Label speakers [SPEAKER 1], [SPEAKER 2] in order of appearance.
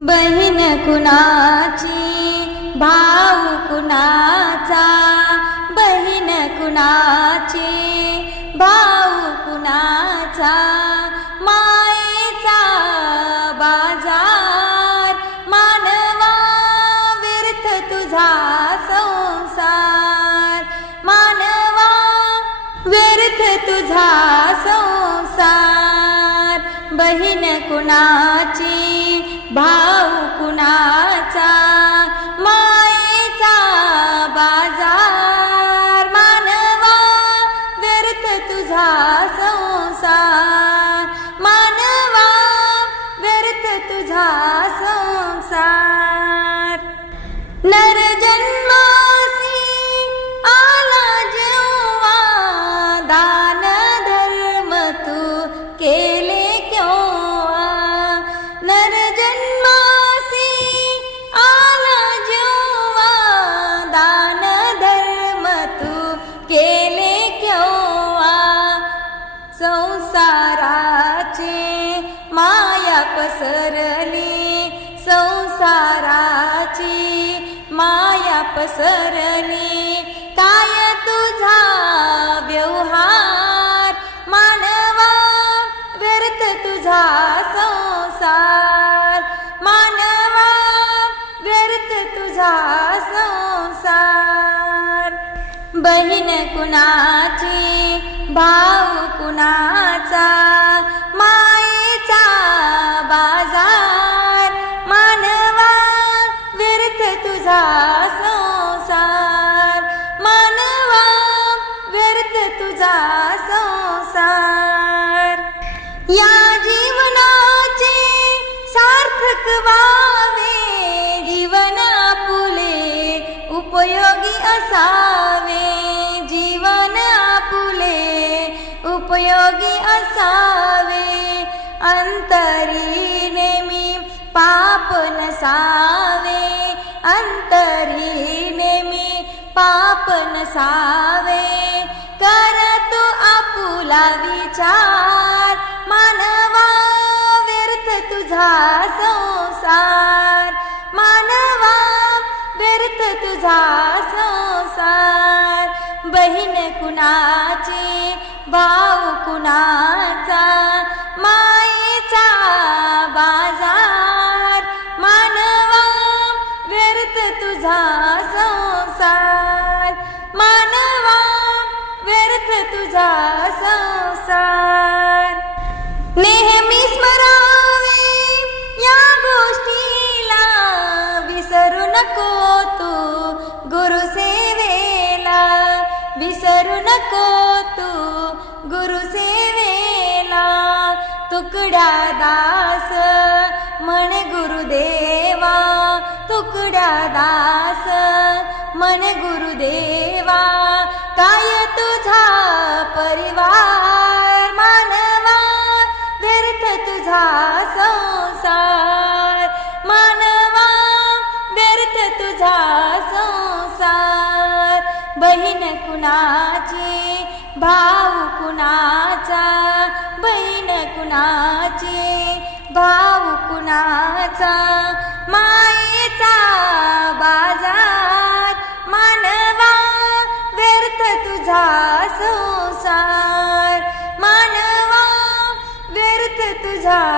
[SPEAKER 1] बहीण कुणाची भाऊ कुणाचा? बहीण कुणाची भाऊ कुणाचा? मायेचा बाजार मानवा व्यर्थ तुझा संसार. मानवा व्यर्थ तुझा संसार. बहीण कुणाची भाऊ संसाराची माया पसरली. काय तुझा व्यवहार मानवा? व्यर्थ तुझा संसार मानवा? व्यर्थ तुझा संसार. बहीण कुणाची? भाऊ कुणाचा? व्यर्थ तुझा संसार. मानवा व्यर्थ तुझा संसार. या जीवनाचे सार्थक व्हावे जीवन आपुले उपयोगी असावे. जीवन आपुले उपयोगी असावे. अंतरी नेमी पाप नसावे. अंतरीने नेमी पाप नसावे कर तू आपुला विचार. मानवा व्यर्थ तुझा संसार. मानवा व्यर्थ तुझा संसार. बहीण कुणाची? भाऊ कुणाचा? तुझा संसार. नेहमी स्मरावे या गोष्टीला विसरू नको तू गुरुसेवेला. विसरू नको तू गुरुसेवेला. तुकड्या दास मन गुरुदेवा. तुकड्या दास मन गुरुदेवा. काय तुझा बहीण कुणाची भाऊ कुणाचा? बहीण कुणाची भाऊ कुणाचा? मायेचा बाजार मानवा व्यर्थ तुझा संसार. मानवा व्यर्थ तुझा तुझा